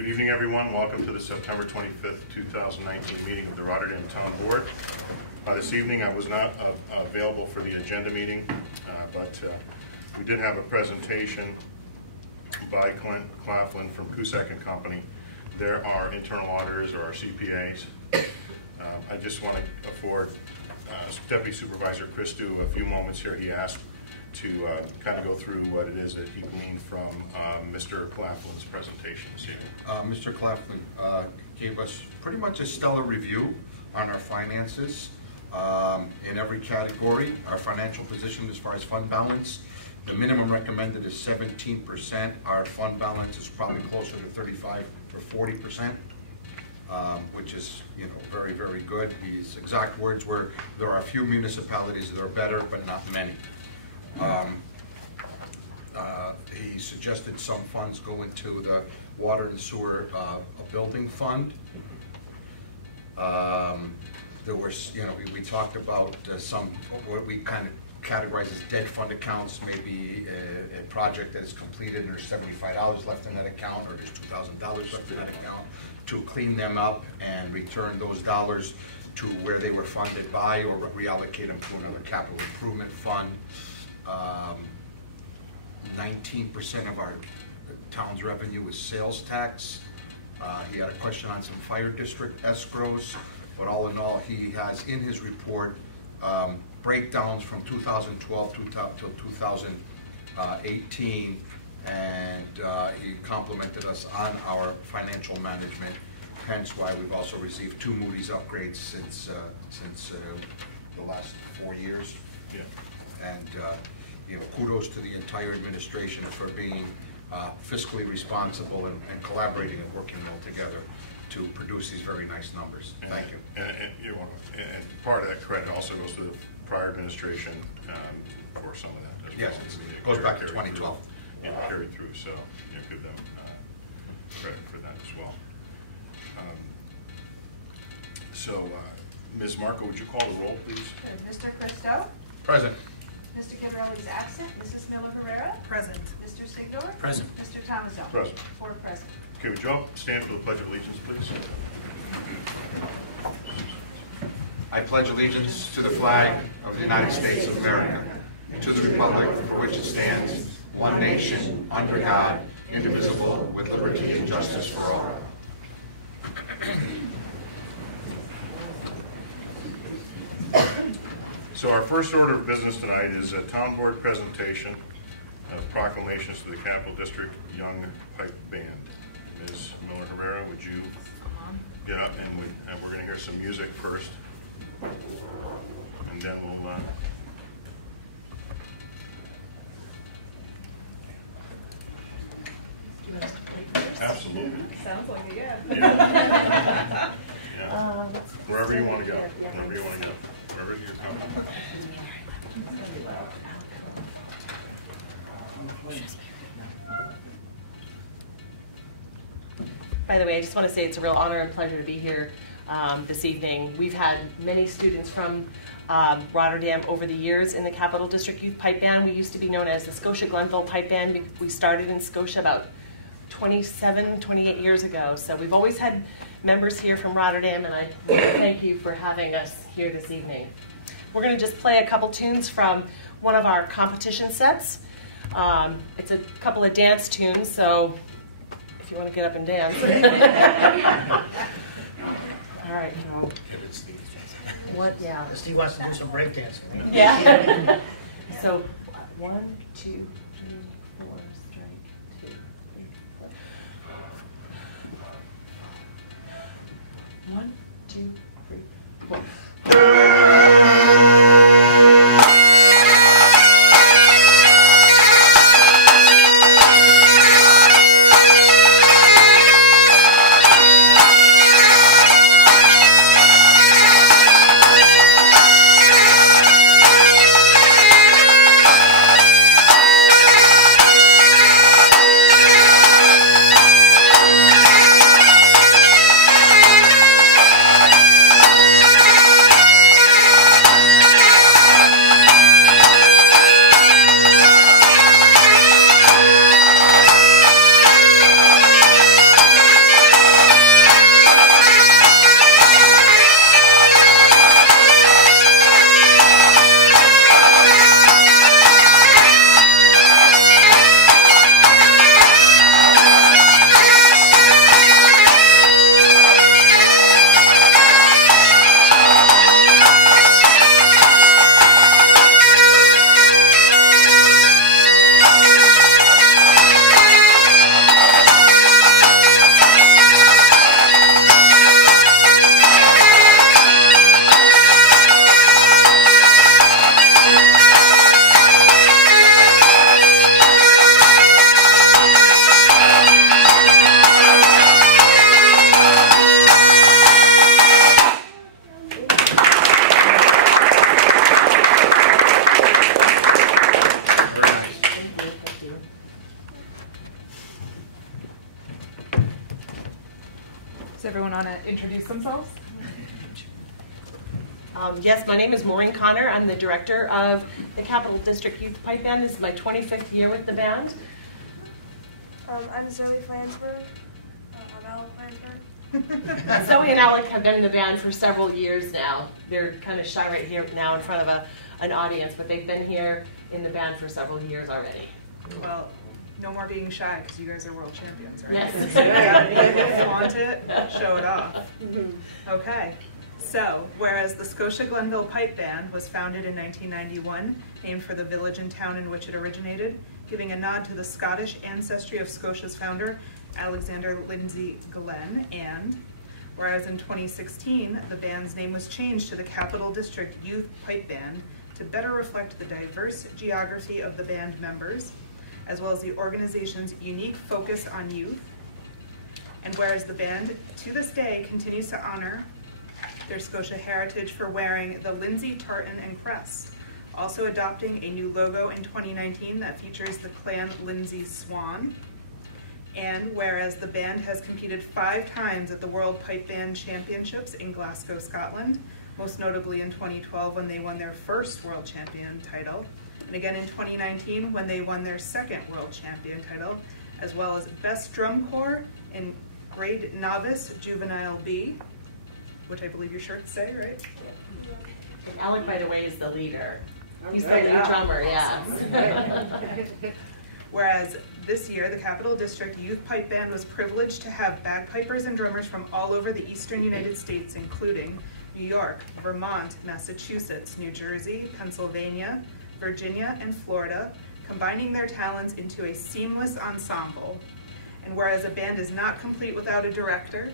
Good evening, everyone. Welcome to the September 25th, 2019 meeting of the Rotterdam Town Board. This evening I was not available for the agenda meeting, but we did have a presentation by Clint Claflin from Cusack & Company. They're our internal auditors, or our CPAs. I just want to afford Deputy Supervisor Christou a few moments here. He asked to kind of go through what it is that he gleaned from Mr. Claflin's presentation this evening. Mr. Claflin gave us pretty much a stellar review on our finances in every category. Our financial position as far as fund balance, the minimum recommended is 17%. Our fund balance is probably closer to 35 or 40%. Which is, very, very good. His exact words were, there are a few municipalities that are better, but not many. He suggested some funds go into the water and sewer building fund. There was, we talked about some, what we kind of categorize as dead fund accounts, maybe a project that is completed and there's $75 left in that account, or there's $2,000 left in that account, to clean them up and return those dollars to where they were funded by, or reallocate them to another capital improvement fund. 19% of our town's revenue is sales tax. He had a question on some fire district escrows, but all in all, he has in his report breakdowns from 2012 to 2018, and he complimented us on our financial management, hence why we've also received 2 Moody's upgrades since the last 4 years. Yeah. And kudos to the entire administration for being fiscally responsible and collaborating and working well together to produce these very nice numbers. Thank you. And part of that credit also goes to the prior administration for some of that as well. Yes, it goes back to 2012. Carried through, so give them credit for that as well. Ms. Marco, would you call the roll, please? Mr. Christou? Present. Mr. Kimberly is absent. Mrs. Miller-Herrera? Present. Mr. Sigdor? Present. Mr. Tomazone? Present. 4 present. Okay, would you all stand for the Pledge of Allegiance, please? I pledge allegiance to the flag of the United States of America, and to the republic for which it stands, one nation, under God, indivisible, with liberty and justice for all. So our first order of business tonight is a town board presentation of proclamations to the Capital District Young Pipe Band. Ms. Miller-Herrera, would you get up, and we're going to hear some music first, and then we'll absolutely. Sounds like it, yeah. Yeah. Wherever you want to go. Wherever you want to go. Wherever you're comfortable. By the way, I just want to say it's a real honor and pleasure to be here this evening. We've had many students from Rotterdam over the years in the Capital District Youth Pipe Band. We used to be known as the Scotia Glenville Pipe Band. We started in Scotia about 28 years ago. So we've always had members here from Rotterdam, and I thank you for having us here this evening. We're going to just play a couple tunes from one of our competition sets. It's a couple of dance tunes, so if you want to get up and dance. All right. What? Yeah. Steve wants to do some break dancing. Yeah. So 1, 2, 3, 4, strike 2, 3, 4. 1, 2, 3, 4. everyone want to introduce themselves? Yes, my name is Maureen Connor. I'm the director of the Capital District Youth Pipe Band. This is my 25th year with the band. I'm Zoe Flansburgh. I'm Alec Flansburgh. Zoe and Alec have been in the band for several years now. They're kind of shy right here now in front of an audience, but they've been here in the band for several years already. Well, no more being shy because you guys are world champions, right? Yes. You want it, show it off. Okay. So, whereas the Scotia Glenville Pipe Band was founded in 1991, named for the village and town in which it originated, giving a nod to the Scottish ancestry of Scotia's founder, Alexander Lindsay Glenn, and whereas in 2016, the band's name was changed to the Capital District Youth Pipe Band to better reflect the diverse geography of the band members, as well as the organization's unique focus on youth, and whereas the band, to this day, continues to honor their Scotia heritage for wearing the Lindsay tartan and crest, also adopting a new logo in 2019 that features the Clan Lindsay Swan. And whereas the band has competed 5 times at the World Pipe Band Championships in Glasgow, Scotland, most notably in 2012 when they won their first World Champion title, and again in 2019 when they won their second World Champion title, as well as Best Drum Corps in Grade Novice Juvenile B, which I believe your shirts say, right? And Alec, by the way, is the leader. He's the Right, lead yeah. drummer, yeah. Whereas this year, the Capital District Youth Pipe Band was privileged to have bagpipers and drummers from all over the eastern United States, including New York, Vermont, Massachusetts, New Jersey, Pennsylvania, Virginia, and Florida, combining their talents into a seamless ensemble. And whereas a band is not complete without a director,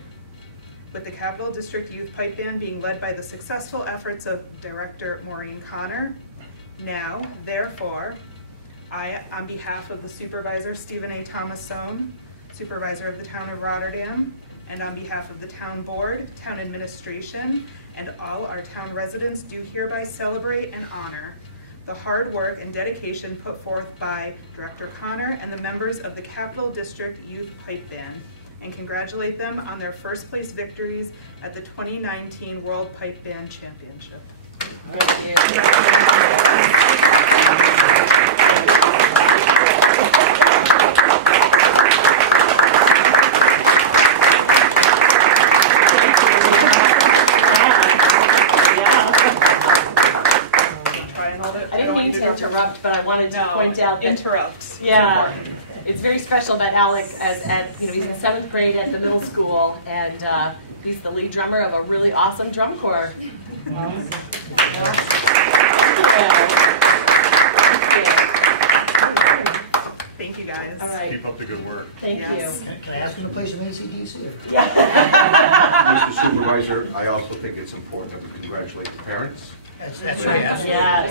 with the Capital District Youth Pipe Band being led by the successful efforts of Director Maureen Connor, now, therefore, I, on behalf of the Supervisor Stephen A. Thomasone, Supervisor of the Town of Rotterdam, and on behalf of the Town Board, Town Administration, and all our town residents do hereby celebrate and honor the hard work and dedication put forth by Director Connor and the members of the Capital District Youth Pipe Band, and congratulate them on their first place victories at the 2019 World Pipe Band Championship. Thank you. I didn't mean to interrupt, but I wanted to point out that interrupt. yeah, it's very special that Alec, he's in 7th grade at the middle school, and he's the lead drummer of a really awesome drum corps. Thank you, guys. All right. Keep up the good work. Thank Yes. you. Can I ask him to play some AC/DC? Mr. Supervisor, I also think it's important that we congratulate the parents. That's what I asked. Yes.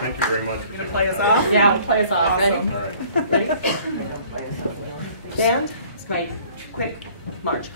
Thank you very much. You gonna play us off? Yeah, we'll play us off. Awesome. All right. Ready? Band, it's my quick march.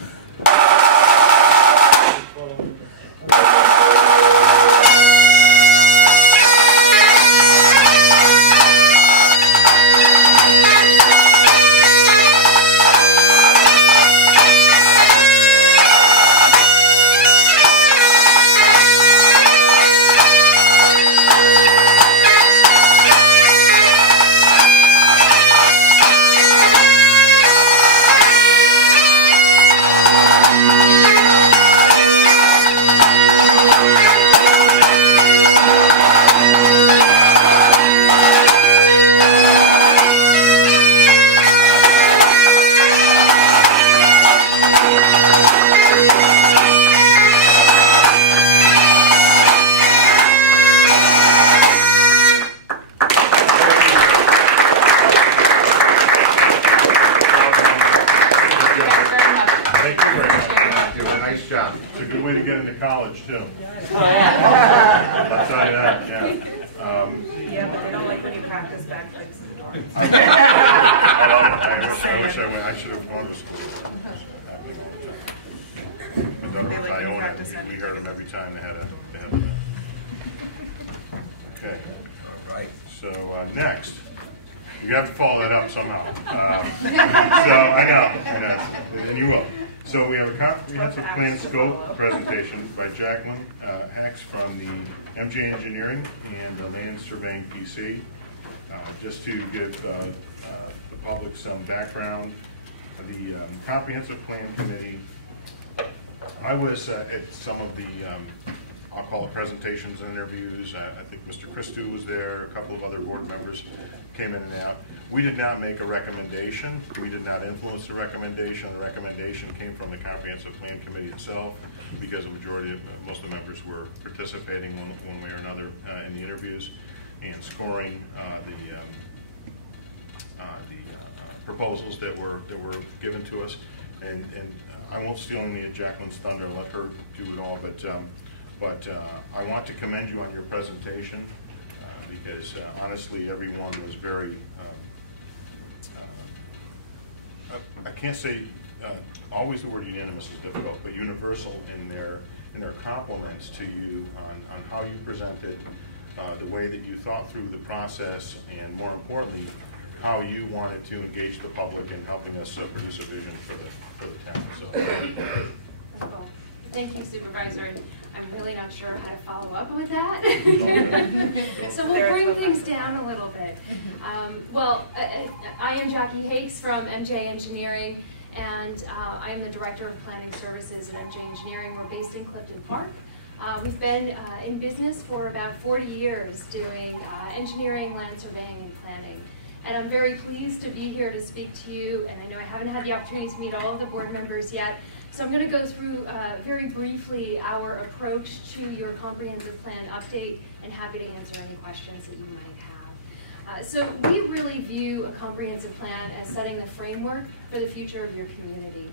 Thank you very much. Thank you. Nice job. It's a good way to get into college, too. Oh, yeah. I'll tell you that, yeah. Yeah, but they don't like when you practice bagpipes. I wish I went. I should have gone to school. It's happening all the time. My daughter They was like you Iona. practice We anything. heard them every time they had a Okay. Right. So next, You have to follow that up somehow. So I know, and you will. So we have a comprehensive plan scope presentation by Jacqueline Hex from the MJ Engineering and Land Surveying PC. Just to give the public some background, the Comprehensive Plan Committee, I was at some of the, I'll call it presentations and interviews. I think Mr. Christou was there, a couple of other board members came in and out. We did not make a recommendation. We did not influence the recommendation. The recommendation came from the Comprehensive Plan Committee itself because the majority of, most of the members were participating one way or another in the interviews and scoring the proposals that were given to us. And I won't steal any of Jacqueline's thunder and let her do it all, but I want to commend you on your presentation because honestly, everyone was very, I can't say, always the word unanimous is difficult, but universal in their compliments to you on how you presented, the way that you thought through the process, and more importantly, how you wanted to engage the public in helping us produce a vision for the town. So, Well, thank you, Supervisor. And I'm really not sure how to follow up with that. So we'll bring things down a little bit. Well, I am Jackie Hakes from MJ Engineering, and I am the Director of Planning Services at MJ Engineering. We're based in Clifton Park. We've been in business for about 40 years doing engineering, land surveying, and planning. And I'm very pleased to be here to speak to you, and I know I haven't had the opportunity to meet all of the board members yet, so I'm going to go through very briefly our approach to your comprehensive plan update, and happy to answer any questions that you might have. So we really view a comprehensive plan as setting the framework for the future of your community.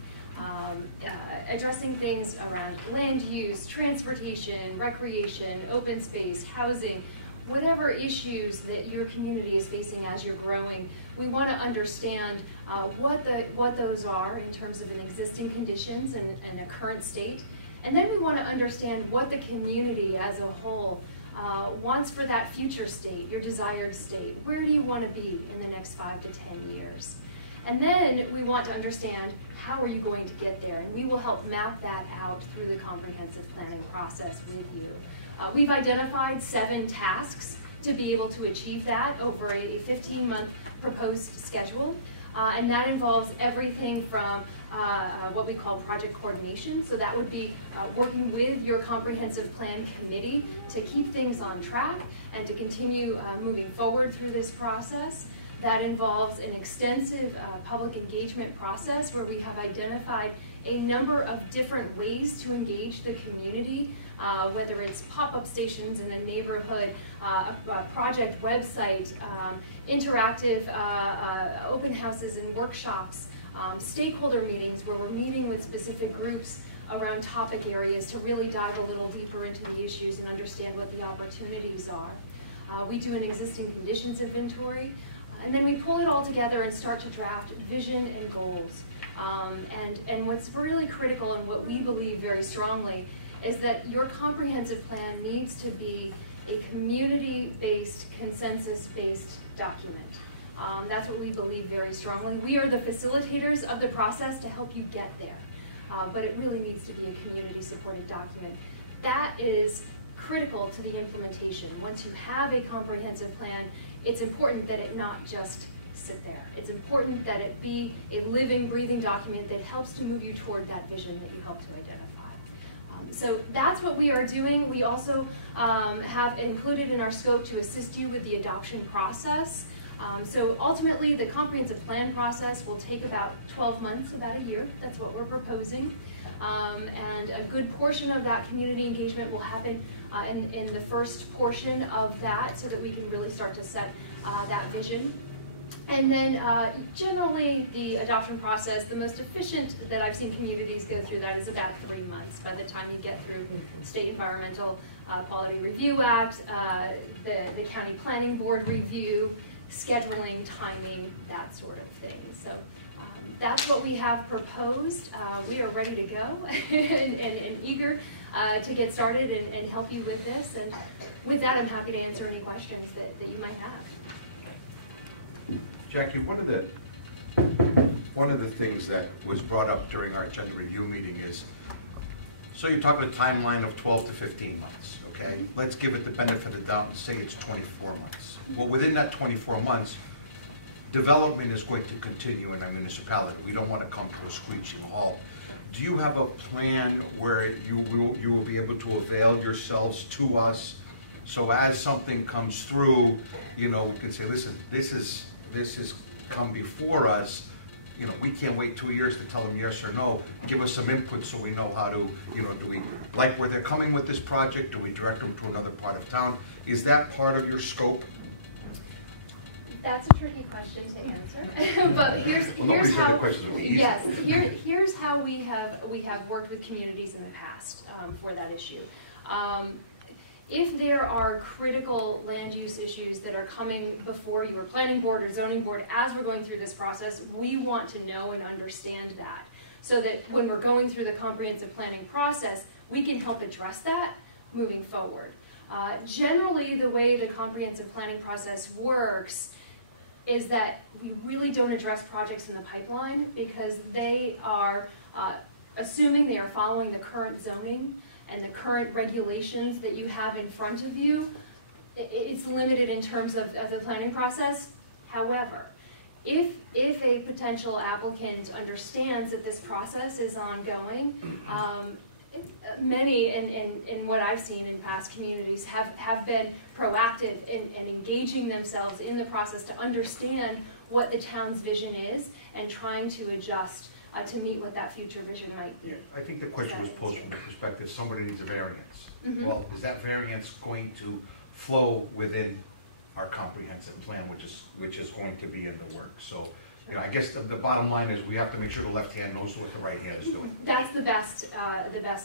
Addressing things around land use, transportation, recreation, open space, housing, whatever issues that your community is facing as you're growing, we want to understand what those are in terms of an existing conditions and a current state. And then we want to understand what the community as a whole wants for that future state, your desired state. Where do you want to be in the next 5 to 10 years? And then we want to understand how are you going to get there, and we will help map that out through the comprehensive planning process with you. We've identified 7 tasks to be able to achieve that over a 15-month proposed schedule, and that involves everything from what we call project coordination. So that would be working with your comprehensive plan committee to keep things on track and to continue moving forward through this process. That involves an extensive public engagement process where we have identified a number of different ways to engage the community, whether it's pop-up stations in a neighborhood, a project website, interactive open houses and workshops, stakeholder meetings where we're meeting with specific groups around topic areas to really dive a little deeper into the issues and understand what the opportunities are. We do an existing conditions inventory, and then we pull it all together and start to draft vision and goals. And what's really critical and what we believe very strongly is that your comprehensive plan needs to be a community-based, consensus-based document. That's what we believe very strongly. We are the facilitators of the process to help you get there, but it really needs to be a community-supported document. That is critical to the implementation. Once you have a comprehensive plan, it's important that it not just sit there. It's important that it be a living, breathing document that helps to move you toward that vision that you help to identify. So that's what we are doing. We also have included in our scope to assist you with the adoption process. So ultimately, the comprehensive plan process will take about 12 months, about a year. That's what we're proposing. And a good portion of that community engagement will happen in the first portion of that so that we can really start to set that vision. And then generally the adoption process, the most efficient that I've seen communities go through that is about 3 months by the time you get through State Environmental Quality Review Act, the County Planning Board review, scheduling, timing, that sort of thing. So that's what we have proposed. We are ready to go and eager to get started and help you with this. And with that, I'm happy to answer any questions that you might have. Jackie, one of the things that was brought up during our agenda review meeting is, so you're talking a timeline of 12 to 15 months, okay? Let's give it the benefit of the doubt and say it's 24 months. Well, within that 24 months, development is going to continue in our municipality. We don't want to come to a screeching halt. Do you have a plan where you will be able to avail yourselves to us, so as something comes through, you know, we can say, listen, this has come before us, you know, we can't wait 2 years to tell them yes or no. Give us some input so we know how to, you know, do we like where they're coming with this project? Do we direct them to another part of town? Is that part of your scope? That's a tricky question to answer, but here's how. Yes, here's how we have worked with communities in the past for that issue. If there are critical land use issues that are coming before your planning board or zoning board as we're going through this process, we want to know and understand that, so that when we're going through the comprehensive planning process, we can help address that moving forward. Generally, the way the comprehensive planning process works is that we really don't address projects in the pipeline because they are assuming they are following the current zoning and the current regulations that you have in front of you. It's limited in terms of the planning process. However, if a potential applicant understands that this process is ongoing, many in what I've seen in past communities have been proactive in engaging themselves in the process to understand what the town's vision is and trying to adjust to meet what that future vision might be. Yeah, I think the question was posed from the perspective somebody needs a variance. Mm-hmm. Well, is that variance going to flow within our comprehensive plan, which is going to be in the works? So, you know, I guess the bottom line is we have to make sure the left hand knows what the right hand is doing. That's the best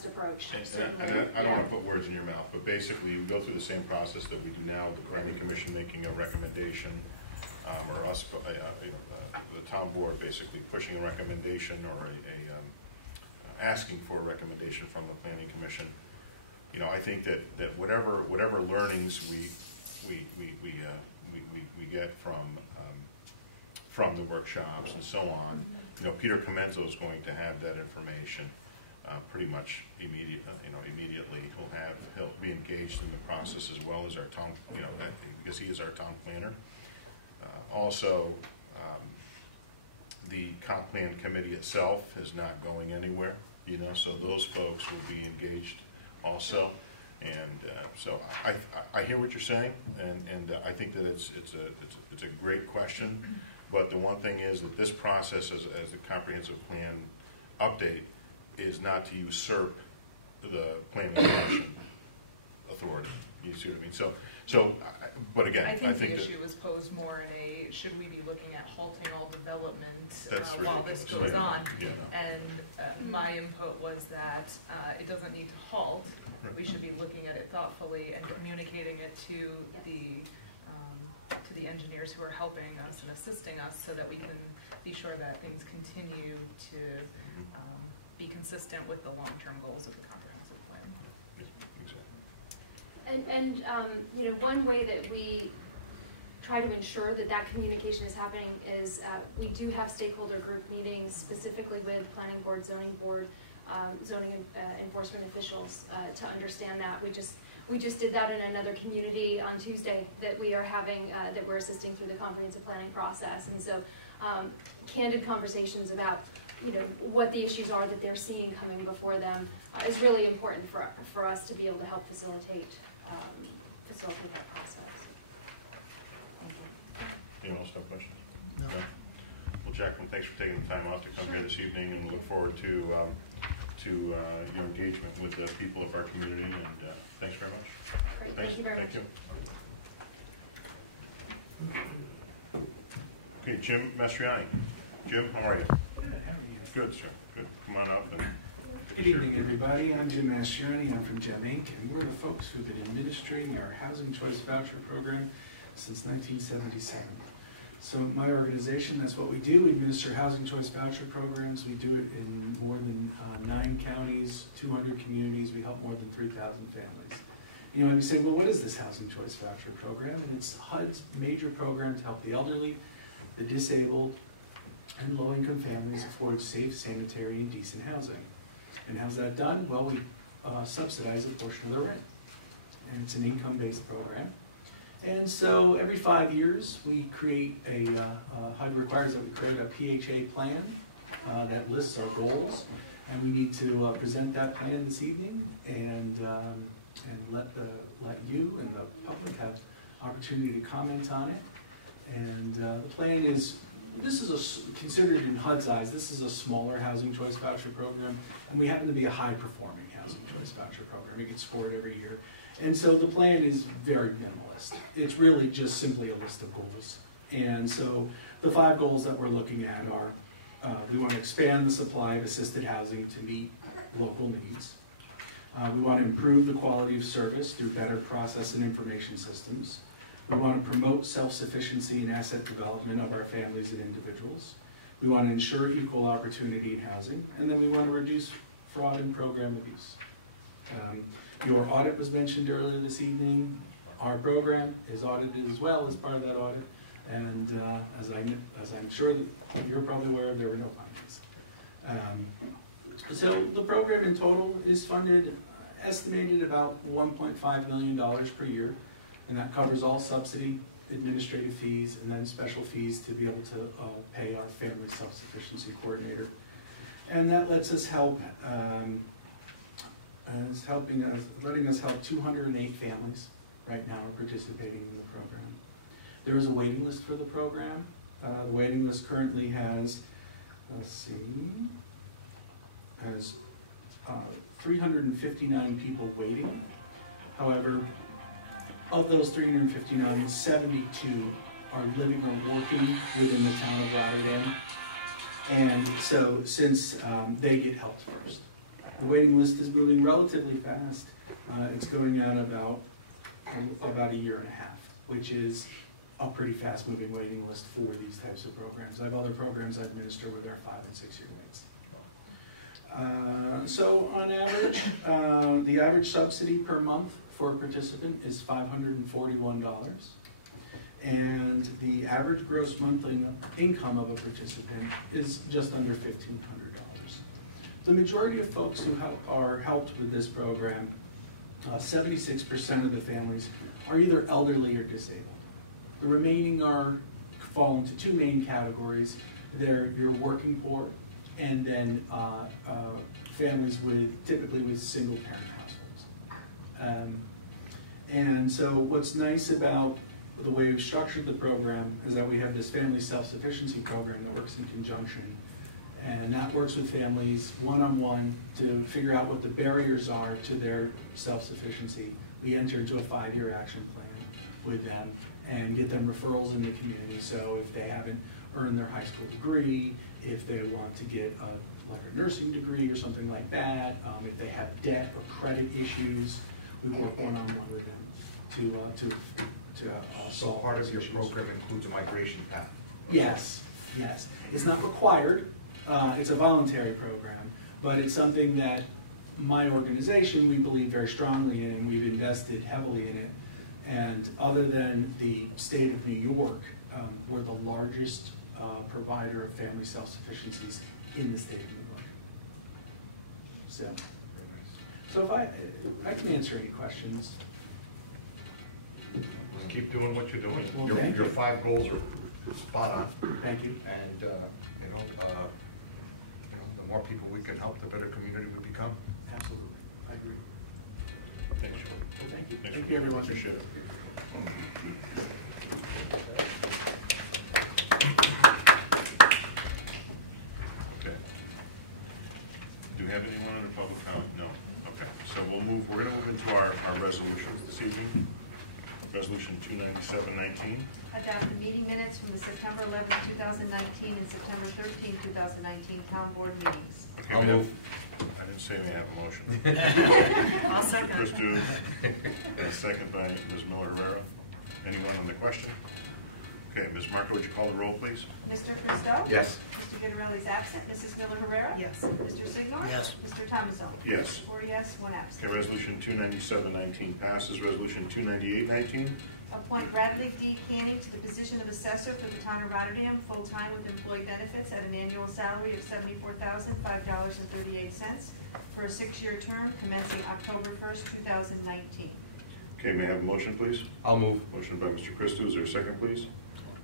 approach. And I don't want to put words in your mouth, but basically we go through the same process that we do now, the planning commission making a recommendation, or us, the town board basically pushing a recommendation or asking for a recommendation from the planning commission. You know, I think that whatever learnings we get from the workshops and so on, you know, Peter Comenzo is going to have that information pretty much immediately. He'll be engaged in the process as well as our town, you know, because he is our town planner. Also, the comp plan committee itself is not going anywhere, you know, so those folks will be engaged also. And so I hear what you're saying, and I think that it's a great question. But the one thing is that this process, as a comprehensive plan update, is not to usurp the planning commission authority. You see what I mean? So, but again, I think the that issue was posed more in a, should we be looking at halting all development while this ridiculous. goes on? Yeah. And my input was that it doesn't need to halt. We should be looking at it thoughtfully and communicating it to the engineers who are helping us and assisting us, so that we can be sure that things continue to be consistent with the long-term goals of the comprehensive plan. And you know, one way that we try to ensure that that communication is happening is we do have stakeholder group meetings specifically with planning board, zoning board, zoning enforcement officials to understand that. We just did that in another community on Tuesday that we are having, that we're assisting through the comprehensive planning process. And so candid conversations about, you know, what the issues are that they're seeing coming before them is really important for us to be able to help facilitate that process. Thank you. Anyone else have questions? No. Well, Jacqueline, thanks for taking the time out to come here this evening, and we look forward to your engagement with the people of our community, and thanks very much. Great, Thanks. thank you very much. Okay, Jim Mastriani. Jim, how are you? Good, how are you? Good, sir. Good. Come on up. And Good evening, everybody. I'm Jim Mastriani. I'm from Gem Inc., and we're the folks who've been administering our Housing Choice Voucher Program since 1977. So my organization, that's what we do. We administer Housing Choice Voucher Programs. We do it in more than 9 counties, 200 communities. We help more than 3,000 families. You know, I'd be saying, well, what is this Housing Choice Voucher Program? And it's HUD's major program to help the elderly the disabled, and low-income families afford safe, sanitary, and decent housing. And how's that done? Well, we subsidize a portion of the rent. And it's an income-based program. And so every 5 years, we create HUD requires that we create a PHA plan that lists our goals. And we need to present that plan this evening and let you and the public have opportunity to comment on it. And the plan is, this is considered in HUD's eyes, this is a smaller housing choice voucher program, and we happen to be a high-performing housing choice voucher program. It gets scored every year. And so the plan is very minimalist. It's really just simply a list of goals. And so the 5 goals that we're looking at are, we want to expand the supply of assisted housing to meet local needs. We want to improve the quality of service through better process and information systems. We want to promote self-sufficiency and asset development of our families and individuals. We want to ensure equal opportunity in housing. And then we want to reduce fraud and program abuse. Your audit was mentioned earlier this evening. Our program is audited as well as part of that audit. And as I'm sure that you're probably aware, there were no findings. So the program in total is funded, estimated about $1.5 million per year. And that covers all subsidy, administrative fees, and then special fees to be able to pay our family self-sufficiency coordinator. And that lets us help, letting us help 208 families right now are participating in the program. There is a waiting list for the program. The waiting list currently has, has 359 people waiting. However, of those 359, 72 are living or working within the town of Rotterdam. And so since they get help first. The waiting list is moving relatively fast. It's going on about a year and a half, which is a pretty fast moving waiting list for these types of programs. I have other programs I administer where there are 5- and 6-year waits. So on average, the average subsidy per month for a participant is $541. And the average gross monthly income of a participant is just under $1,500. The majority of folks who are helped with this program, 76% of the families, are either elderly or disabled. The remaining fall into 2 main categories. They're your working poor, and then families typically with single parent households. And so what's nice about the way we've structured the program is that we have this family self-sufficiency program that works in conjunction. And that works with families one-on-one to figure out what the barriers are to their self-sufficiency. We enter into a 5-year action plan with them and get them referrals in the community. So if they haven't earned their high school degree, if they want to get like a nursing degree or something like that, if they have debt or credit issues, we work one-on-one with them to So solve part those of your issues. program includes a migration path? Yes, yes. It's not required. It's a voluntary program, but it's something that my organization, we believe very strongly in, and we've invested heavily in it. And other than the state of New York, we're the largest provider of family self-sufficiencies in the state of New York. So if I can answer any questions. Just keep doing what you're doing. Well, Your 5 goals are spot on. Thank you. And the more people we can help, the better community we become. Absolutely, I agree. Thanks, Sean. Well, thank you. Thanks Thank for you, everyone. Appreciate it. Okay. Do we have anyone under public comment? No. Okay. So we're going to move into our resolutions this evening. Resolution 297-19. Adopt the meeting minutes from the September 11th, 2019 and September 13th, 2019 town board meetings. Okay, I'll we move. I didn't say we have a motion. I'll Mr. second. Christou, and a second by Ms. Miller-Herrera. Anyone on the question? Okay, Ms. Marco, would you call the roll, please? Mr. Christou? Yes. Mr. Gitterelli is absent. Mrs. Miller-Herrera? Yes. Mr. Signor? Yes. Mr. Thomason? Yes. 4 yes, 1 absent. Okay, resolution 297-19 passes. Resolution 298-19, Appoint Bradley D. Canning to the position of assessor for the town of Rotterdam, full-time with employee benefits at an annual salary of $74,005.38 for a 6-year term commencing October 1st, 2019. Okay, may I have a motion, please? I'll move. Motion by Mr. Christo, is there a second, please?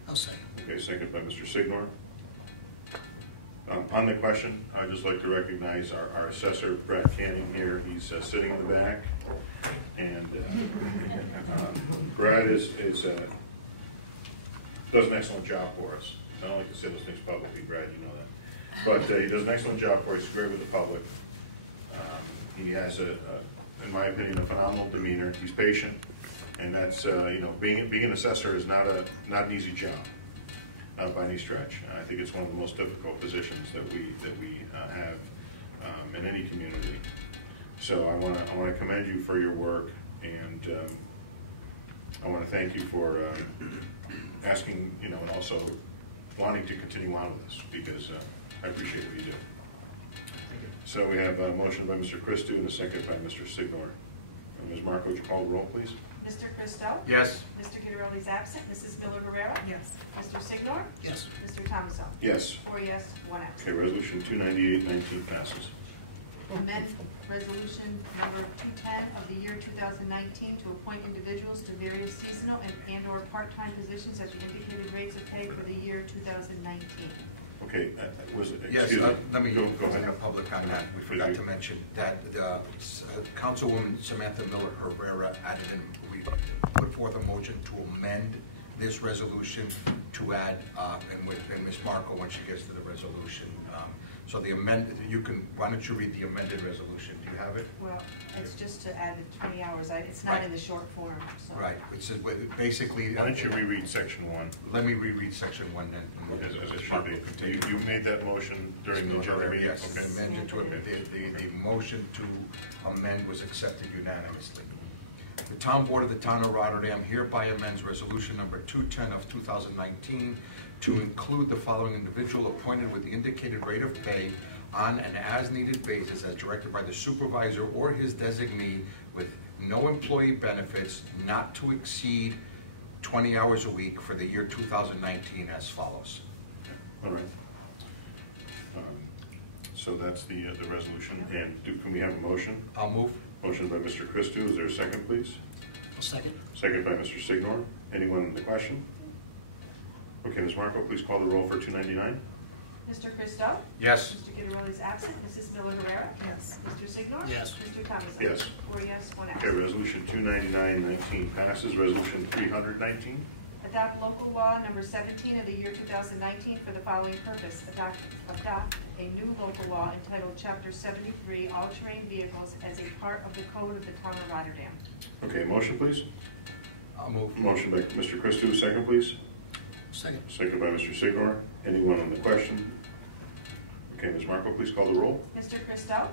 I'll second. Okay, second by Mr. Signor. On the question, I'd just like to recognize our assessor, Brad Canning here. He's sitting in the back. And Brad does an excellent job for us. I don't like to say those things publicly, Brad, you know that. But he does an excellent job for us. He's great with the public. He has, in my opinion, a phenomenal demeanor. He's patient. And that's, being an assessor is not an easy job. By any stretch. I think it's one of the most difficult positions that we have in any community. So I want to commend you for your work, and I want to thank you for asking, and also wanting to continue on with this, because I appreciate what you do. So we have a motion by Mr. Christo and a second by Mr. Signor. Ms. Marco, would you call the roll, please? Mr. Christo? Yes. Mr. Guidarelli is absent. Mrs. Miller-Guerrero? Yes. Mr. Signor? Yes. Mr. Thomason? Yes. 4 yes, 1 absent. Okay, resolution 298-19 passes. Amend resolution number 210 of the year 2019 to appoint individuals to various seasonal and/or part-time positions at the indicated rates of pay for the year 2019. Okay, Yes, excuse me. let me Go go in ahead. the public on that. We forgot to mention that Councilwoman Samantha Miller Herrera added in, we put forth a motion to amend this resolution to add, and Ms. Marco when she gets to the resolution. So the why don't you read the amended resolution? Do you have it? Well, it's just to add the 20 hours. It's not Right. in the short form, so. Right, it says, basically. Why don't you reread section 1? Let me reread section 1 then. As it should be. You made that motion during the agenda meeting? Yes, Okay. amended to it. The motion to amend was accepted unanimously. The Town Board of the Town of Rotterdam hereby amends resolution number 210 of 2019 to include the following individual appointed with the indicated rate of pay on an as-needed basis as directed by the supervisor or his designee with no employee benefits not to exceed 20 hours a week for the year 2019 as follows. All right. So that's the resolution. And can we have a motion? I'll move. Motion by Mr. Christo. Is there a second, please? I'll second. Second by Mr. Signor. Anyone in the question? Okay, Ms. Marco, please call the roll for 299. Mr. Christo? Yes. Mr. Guidarelli is absent. Mrs. Miller-Guerrero? Yes. Mr. Signor? Yes. Mr. Thomason? Yes. 4 yes, 1 Okay, absent. resolution 299-19 passes. Resolution 319. Adopt local law number 17 of the year 2019 for the following purpose. Adopt a new local law entitled Chapter 73, All-Terrain Vehicles, as a part of the Code of the Town of Rotterdam. Okay, motion, please. I'll move. Motion by Mr. Christo. Second, please. Second. Second by Mr. Signor. Anyone on the question? Okay, Ms. Marco, please call the roll. Mr. Christo?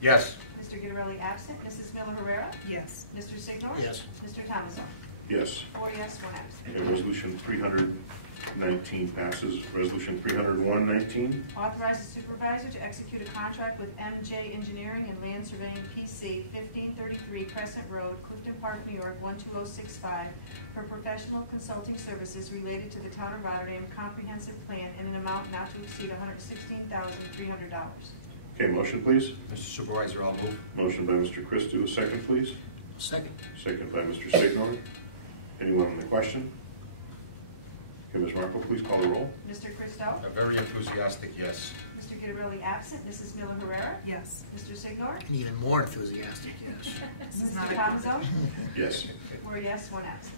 Yes. Mr. Guidarelli absent. Mrs. Miller-Herrera? Yes. Mr. Signor? Yes. Mr. Thomason? Yes. 4 yes, 1 absent. Okay, resolution 319 passes. Resolution 301-19. Authorize the supervisor to execute a contract with MJ Engineering and Land Surveying PC, 1533 Crescent Road, Clifton Park, New York, 12065, for professional consulting services related to the Town of Rotterdam Comprehensive Plan in an amount not to exceed $116,300. Okay, motion, please. Mr. Supervisor, I'll move. Motion by Mr. Christo. Second, please. Second. Second by Mr. Signor. Anyone on the question? Okay, Ms. Marco, please call the roll. Mr. Christo? A very enthusiastic yes. Mr. Guidarelli absent. Mrs. Miller-Herrera? Yes. Mr. Signor? And even more enthusiastic, yes. Mr. Thomason? Yes. 4 yes, 1 absent.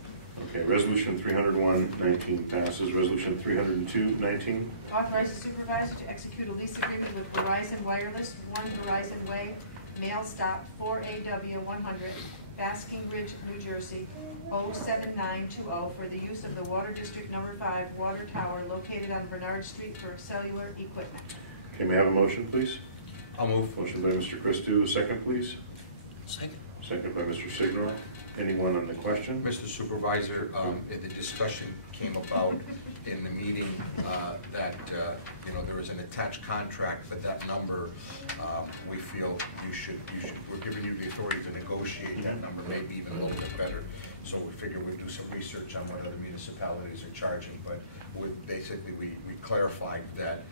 Okay, resolution 301-19 passes. Resolution 302-19. Authorize the supervisor to execute a lease agreement with Verizon Wireless, 1 Verizon Way, Mail Stop, 4AW 100, Basking Ridge, New Jersey, 07920, for the use of the Water District Number 5 water tower located on Bernard Street for cellular equipment. Okay, may I have a motion, please? I'll move. Motion by Mr. Christo. A second, please. Second. Second by Mr. Signor. Anyone on the question? Mr. Supervisor, the discussion came about in the meeting that there is an attached contract, but that number we feel you should we're giving you the authority to negotiate that number, maybe even a little bit better. So we figured we'd do some research on what other municipalities are charging, but basically we clarified that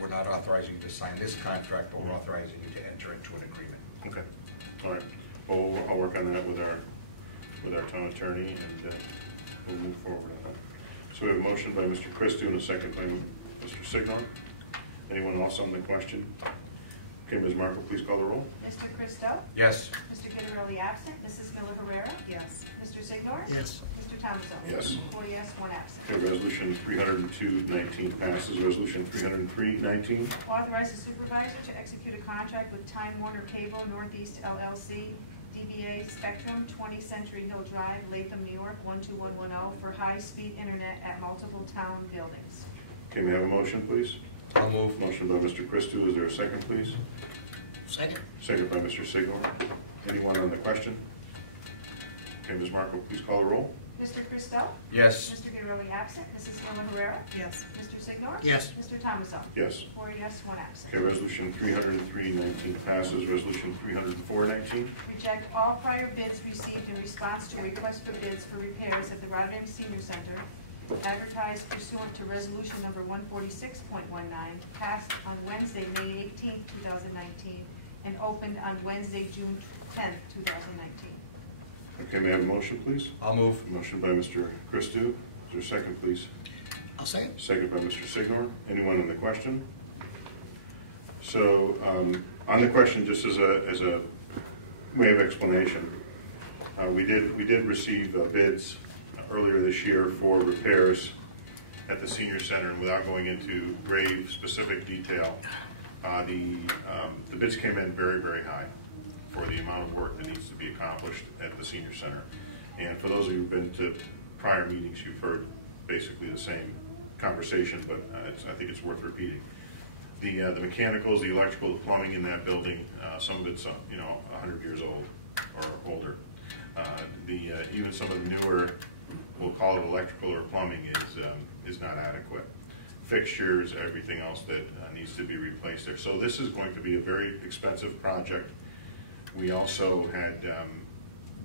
we're not authorizing you to sign this contract, but we're authorizing you to enter into an agreement. Okay, all right. Well, I'll work on that with our town attorney, and we'll move forward on that. So we have a motion by Mr. Christou and a second by Mr. Signor. Anyone else on the question? Okay, Ms. Markle, please call the roll. Mr. Christou? Yes. Mr. Guidarelli absent. Mrs. Miller Herrera? Yes. Mr. Signor? Yes. Mr. Thomasson? Yes. 4 yes, 1 absent. Okay, resolution 302-19 passes. Resolution 303-19. Authorize the supervisor to execute a contract with Time Warner Cable Northeast LLC, DBA Spectrum, 20 Century Hill Drive, Latham, New York, 12110, for high-speed internet at multiple town buildings. Okay, may I have a motion, please? I'll move. Motion by Mr. Christou. Is there a second, please? Second. Second by Mr. Signor. Anyone on the question? Okay, Ms. Markle, please call the roll. Mr. Christou? Yes. Mr. Guidarelli absent. Mrs. Miller Herrera? Yes. Mr. Signor? Yes. Mr. Thomasson? Yes. 4 yes, 1 absent. Okay, resolution 303-19 passes. Resolution 304-19. Reject all prior bids received in response to requests for bids for repairs at the Rotterdam Senior Center, advertised pursuant to resolution number 146.19, passed on Wednesday, May 18, 2019, and opened on Wednesday, June 10, 2019. Okay, may I have a motion, please? I'll move. Motion by Mr. Christou. Is there a second, please? I'll second. Second by Mr. Signor. Anyone on the question? So, on the question, just as a way of explanation, we did receive bids earlier this year for repairs at the senior center, and without going into grave specific detail, the bids came in very, very high for the amount of work that needs to be accomplished at the senior center. And for those of you who've been to prior meetings, you've heard basically the same conversation, but I think it's worth repeating. The mechanicals, the electrical, the plumbing in that building, some of it's 100 years old or older. Even some of the newer, we'll call it electrical or plumbing, is not adequate. Fixtures, everything else that needs to be replaced there. So this is going to be a very expensive project. We also had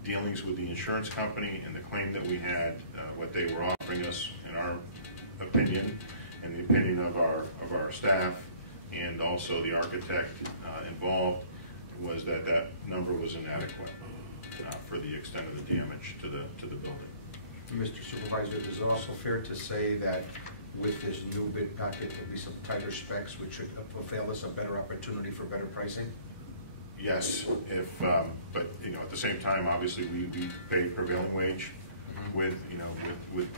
dealings with the insurance company, and the claim that we had, what they were offering us, in our opinion, and the opinion of our staff, and also the architect involved, was that number was inadequate for the extent of the damage to the building. Mr. Supervisor, is it also fair to say that with this new bid packet, there'll be some tighter specs which should avail us a better opportunity for better pricing? Yes, but at the same time, obviously we pay prevailing wage with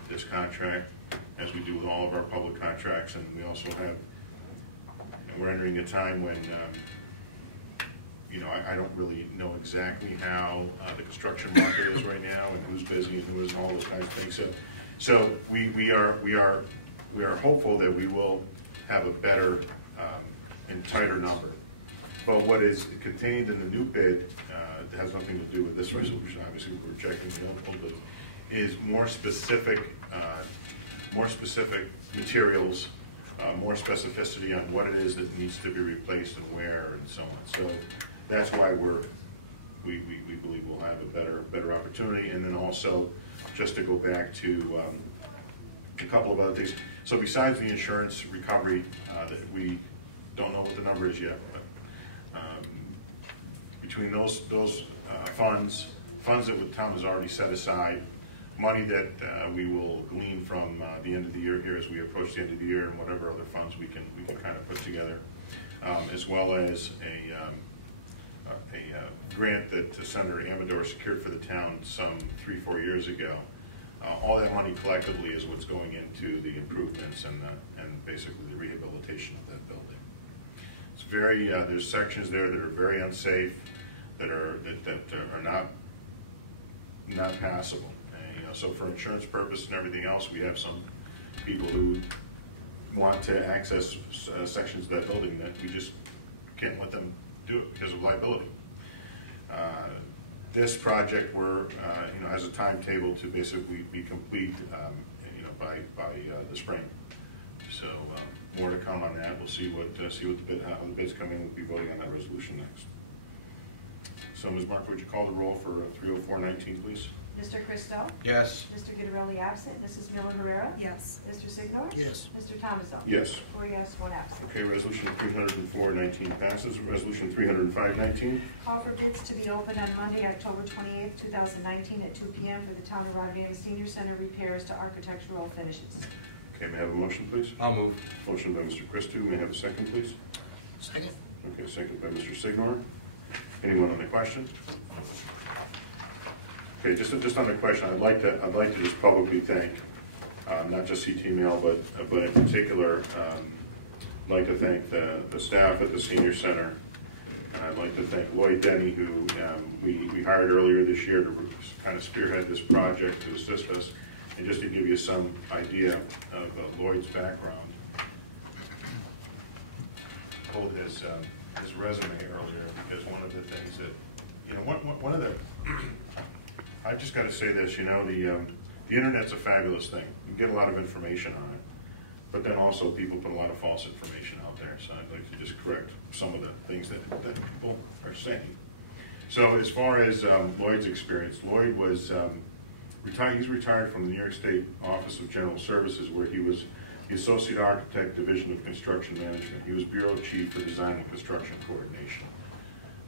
this contract, as we do with all of our public contracts, and we also have. We're entering a time when I don't really know exactly how the construction market is right now, and who's busy and who isn't, all those kinds of things. So we are hopeful that we will have a better and tighter number. But what is contained in the new bid has nothing to do with this resolution. Obviously, we're rejecting the old bid. Is more specific materials, more specificity on what it is that needs to be replaced and where and so on. So that's why we believe we'll have a better opportunity. And then also, just to go back to a couple of other things. So besides the insurance recovery, that we don't know what the number is yet, but between those funds that the town has already set aside, money that we will glean from the end of the year here as we approach the end of the year, and whatever other funds we can kind of put together, as well as a grant that Senator Amador secured for the town some 3-4 years ago. All that money collectively is what's going into the improvements and basically the rehabilitation of that building. It's very there's sections there that are very unsafe, that are not passable. And, so for insurance purposes and everything else, we have some people who want to access sections of that building that we just can't let them do it because of liability. This project has a timetable to basically be complete, by the spring. So more to come on that. We'll see how the bids come in. We'll be voting on that resolution next. So Ms. Marco, would you call the roll for 30419, please? Mr. Christo? Yes. Mr. Guidarelli absent. Mrs. Miller Herrera? Yes. Mr. Signor? Yes. Mr. Thomasson? Yes. 4 yes, 1 absent. Okay, resolution 30419 passes. Resolution 30519. Call for bids to be open on Monday, October 28th, 2019 at 2 p.m. for the Town of Rotterdam Senior Center repairs to architectural finishes. Okay, may I have a motion, please? I'll move. Motion by Mr. Christou. May I have a second, please? Second. Okay, second by Mr. Signor. Anyone on the question? Okay, just on the question, I'd like to just publicly thank not just CT Mail, but in particular, I'd like to thank the staff at the Senior Center. And I'd like to thank Lloyd Denny, who we hired earlier this year to kind of spearhead this project to assist us. And just to give you some idea of Lloyd's background, I pulled his resume earlier because one of the things that, you know, one of the, I've just got to say this, you know, the internet's a fabulous thing. You get a lot of information on it, but then also people put a lot of false information out there. So I'd like to just correct some of the things that people are saying. So as far as Lloyd's experience, Lloyd was retired. He's retired from the New York State Office of General Services, where he was the Associate Architect, Division of Construction Management. He was Bureau Chief for Design and Construction Coordination.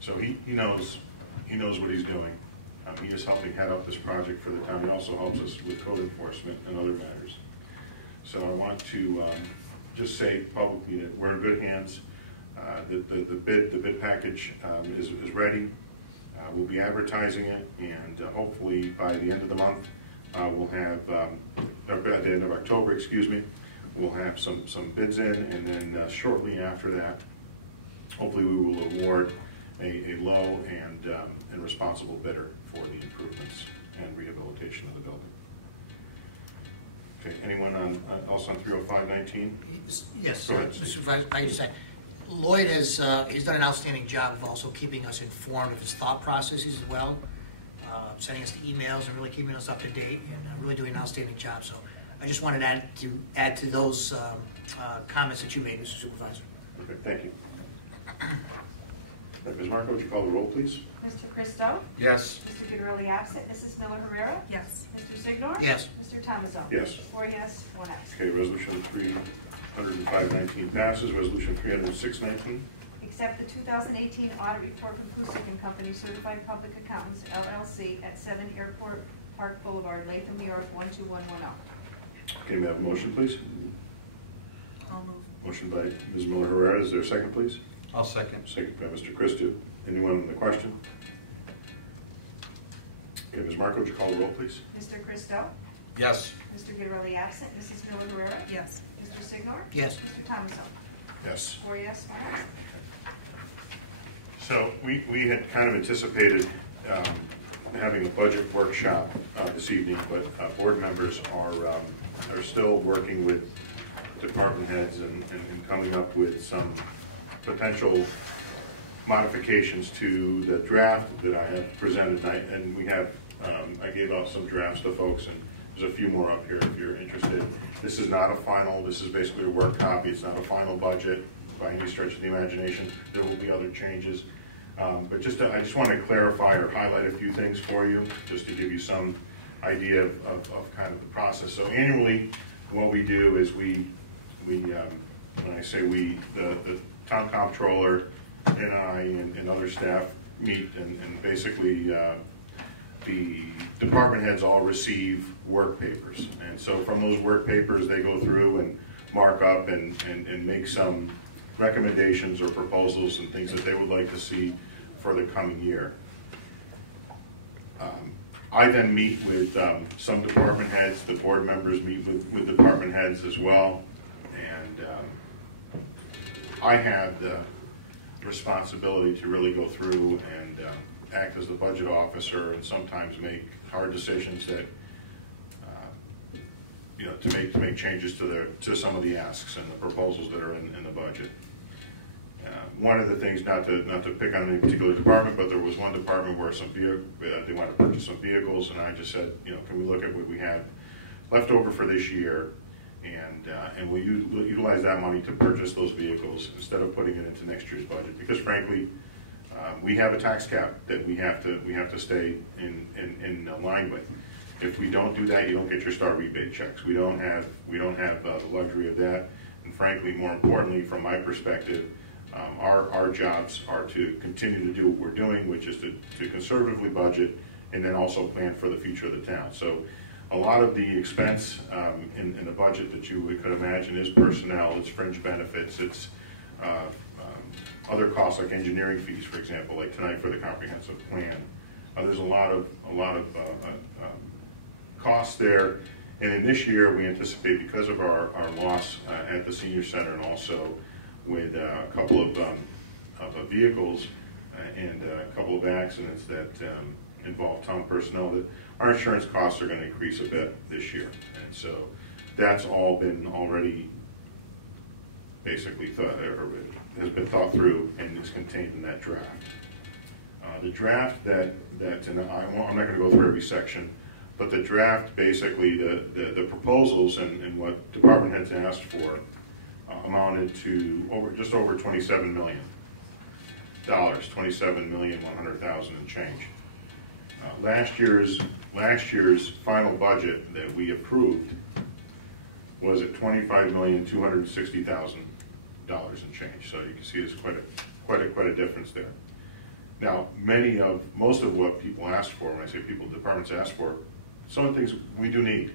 So he knows what he's doing. He is helping head up this project for the town. He also helps us with code enforcement and other matters. So I want to just say publicly that we're in good hands. The bid package is ready. We'll be advertising it, and hopefully by the end of the month, we'll have, at the end of October, excuse me, we'll have some bids in, and then shortly after that, hopefully we will award a low and responsible bidder for the improvements and rehabilitation of the building. Okay, anyone else on 30519? Yes, Go ahead, Mr. Steve. Supervisor, I just say, Lloyd has he's done an outstanding job of also keeping us informed of his thought processes as well, sending us the emails and really keeping us up to date, and really doing an outstanding job. So I just wanted to add to those comments that you made, Mr. Supervisor. Okay, thank you. Ms. Marco, would you call the roll, please? Mr. Christo? Yes. Mr. Guidarelli absent. Mrs. Miller Herrera? Yes. Mr. Signor? Yes. Mr. Thomasson? Yes. 4 yes, 1 absent. Okay, resolution 30519 passes. Resolution 30619. Accept the 2018 audit report from Kusick and Company, Certified Public Accountants, LLC, at 7 Airport Park Boulevard, Latham, New York, 12110. Okay, may I have a motion, please? I'll move. Motion by Ms. Miller Herrera. Is there a second, please? I'll second. Second by Mr. Christou. Anyone on the question? Okay, Ms. Marco, would you call the roll, please? Mr. Christo? Yes. Mr. Guidarelli absent. Mrs. Miller Herrera? Yes. Mr. Signor? Yes. Mr. Thomasson? Yes. 4 yes, 1 absent. So we had kind of anticipated having a budget workshop this evening, but board members are still working with department heads and coming up with some potential modifications to the draft that I have presented tonight. And we have, I gave out some drafts to folks, and there's a few more up here if you're interested. This is not a final, this is basically a work copy. It's not a final budget by any stretch of the imagination. There will be other changes. But I just want to clarify or highlight a few things for you, just to give you some idea of kind of the process. So annually, what we do is when I say we, the town comptroller and I and other staff meet, and basically the department heads all receive work papers. And so from those work papers, they go through and mark up and make some recommendations or proposals and things that they would like to see for the coming year. I then meet with some department heads. The board members meet with department heads as well. And I have the responsibility to really go through and act as the budget officer, and sometimes make hard decisions that to make changes to some of the asks and the proposals that are in the budget. One of the things, not to pick on any particular department, but there was one department where they wanted to purchase some vehicles, and I just said, can we look at what we have left over for this year, and we'll utilize that money to purchase those vehicles instead of putting it into next year's budget, because frankly, We have a tax cap that we have to stay in line with. If we don't do that, you don't get your star rebate checks. We don't have the luxury of that. And frankly, more importantly, from my perspective, our jobs are to continue to do what we're doing, which is to conservatively budget and then also plan for the future of the town. So a lot of the expense in the budget that you could imagine is personnel, it's fringe benefits, it's other costs like engineering fees, for example, like tonight for the comprehensive plan. There's a lot of costs there, and in this year we anticipate, because of our loss at the senior center and also with a couple of vehicles and a couple of accidents that involve town personnel, that our insurance costs are going to increase a bit this year, and so that's all been already basically has been thought through and is contained in that draft. The draft and I'm not going to go through every section, but the draft, basically the proposals and what department heads asked for amounted to just over $27 million, $27,100,000 and change. Last year's final budget that we approved was at $25,260,000 and change. So you can see there's quite a difference there. Now, most of what people asked for, when I say people, departments asked for, some of the things we do need,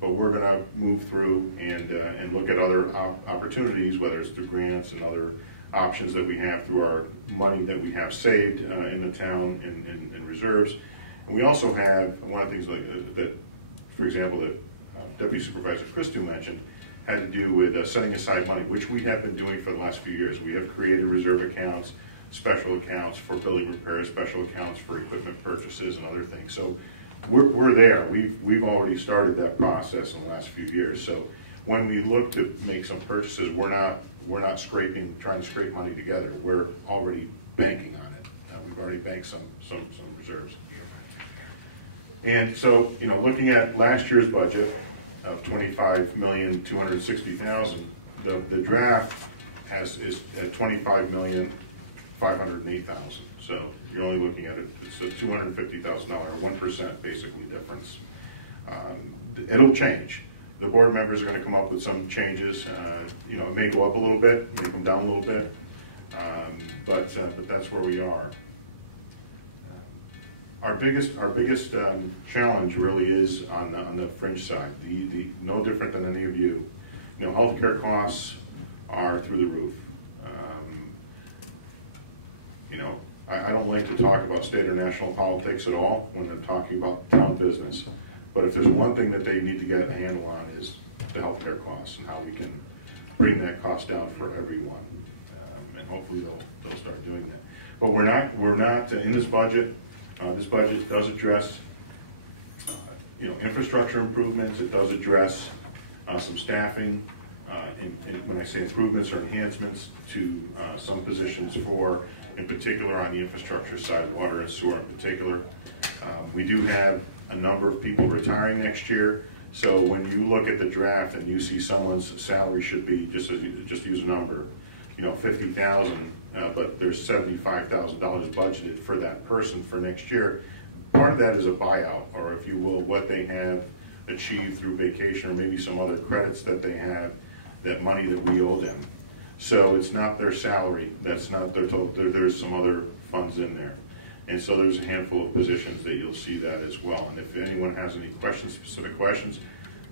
but we're going to move through and look at other opportunities, whether it's through grants and other options that we have through our money that we have saved in the town in reserves. And we also have one of the things that, for example, that Deputy Supervisor Christou mentioned, had to do with setting aside money, which we have been doing for the last few years. We have created reserve accounts, special accounts for building repairs, special accounts for equipment purchases and other things. So we're there. We've already started that process in the last few years. So when we look to make some purchases, we're not trying to scrape money together. We're already banking on it. We've already banked some reserves. And so, looking at last year's budget of $25,260,000, the draft is at $25,508,000. So you're only looking at it's a $250,000, 1% basically difference. It'll change. The board members are going to come up with some changes. It may go up a little bit, it may come down a little bit, but that's where we are. Our biggest challenge really is on the fringe side. No different than any of you. Healthcare costs are through the roof. I don't like to talk about state or national politics at all when I'm talking about town business. But if there's one thing that they need to get a handle on is the healthcare costs and how we can bring that cost down for everyone. And hopefully they'll start doing that. But we're not in this budget. This budget does address, infrastructure improvements. It does address some staffing, and when I say improvements or enhancements to some positions in particular on the infrastructure side, water and sewer in particular. We do have a number of people retiring next year. So when you look at the draft and you see someone's salary should be, just use a number, $50,000. But there's $75,000 budgeted for that person for next year. Part of that is a buyout, or if you will, what they have achieved through vacation or maybe some other credits that they have, that money that we owe them. So it's not their salary, that's not their total, there's some other funds in there. And so there's a handful of positions that you'll see that as well. And if anyone has any specific questions,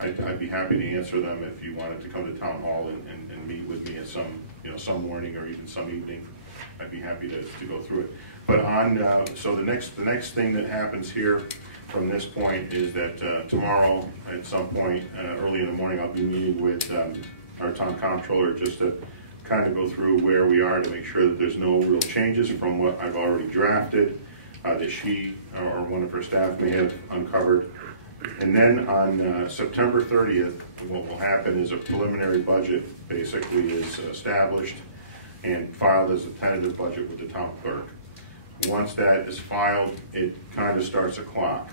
I'd be happy to answer them if you wanted to come to town hall and meet with me at some morning or even some evening. I'd be happy to go through it. But so the next thing that happens here from this point is that tomorrow at some point early in the morning I'll be meeting with our town comptroller just to kind of go through where we are to make sure that there's no real changes from what I've already drafted that she or one of her staff may have uncovered. And then on September 30th, what will happen is a preliminary budget basically is established and filed as a tentative budget with the town clerk. Once that is filed, it kind of starts a clock.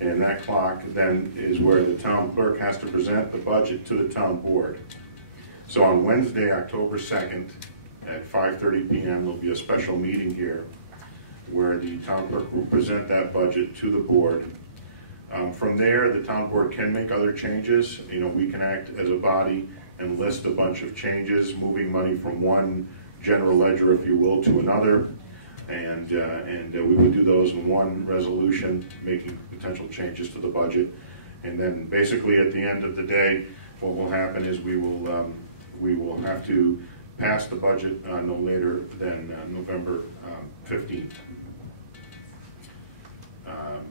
And that clock then is where the town clerk has to present the budget to the town board. So on Wednesday, October 2nd, at 5:30 p.m. There'll be a special meeting here where the town clerk will present that budget to the board. From there, the town board can make other changes. You know, we can act as a body and list a bunch of changes, moving money from one general ledger, if you will, to another. And we would do those in one resolution, making potential changes to the budget. And then basically at the end of the day, what will happen is we will have to pass the budget no later than November 15th.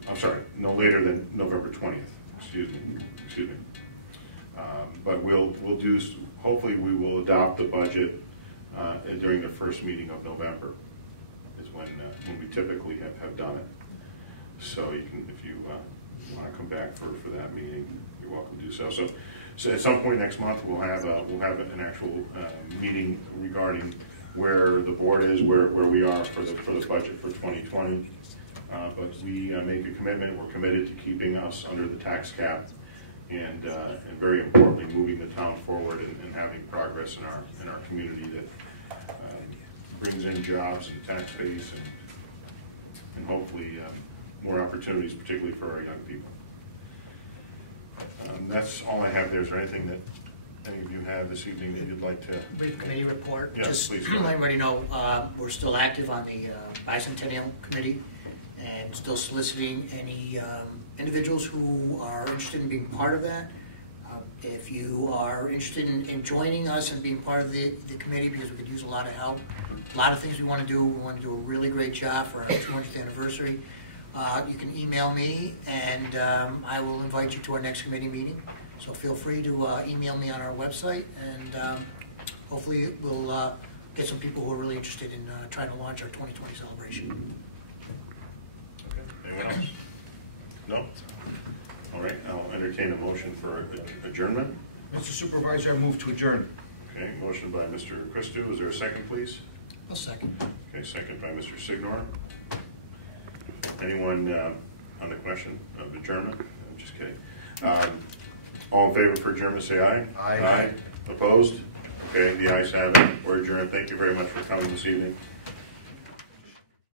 I'm sorry, no later than November 20th. Excuse me. But we'll do. Hopefully, we will adopt the budget during the first meeting of November. Is when we typically have done it. So you can, if you want to come back for that meeting, you're welcome to do so. So at some point next month, we'll have an actual meeting regarding where the board is, where we are for the budget for 2020. But we make a commitment. We're committed to keeping us under the tax cap, and very importantly, moving the town forward and having progress in our community that brings in jobs and tax base and hopefully more opportunities, particularly for our young people. That's all I have there. Is there anything that any of you have this evening that you'd like to? Brief committee report. Yes, just please. let everybody know we're still active on the bicentennial committee and still soliciting any individuals who are interested in being part of that. If you are interested in joining us and being part of the committee, because we could use a lot of help, a lot of things we want to do. We want to do a really great job for our 200th anniversary. You can email me, and I will invite you to our next committee meeting. So feel free to email me on our website, and hopefully we'll get some people who are really interested in trying to launch our 2020 celebration. Okay. Anyone else? No? All right. I'll entertain a motion for adjournment. Mr. Supervisor, I move to adjourn. Okay. Motion by Mr. Christou. Is there a second, please? I'll second. Okay. Second by Mr. Signor. Anyone on the question of adjournment? I'm just kidding. All in favor for adjournment, say aye. Aye. Opposed? Okay, the ayes have it. We're adjourned. Thank you very much for coming this evening.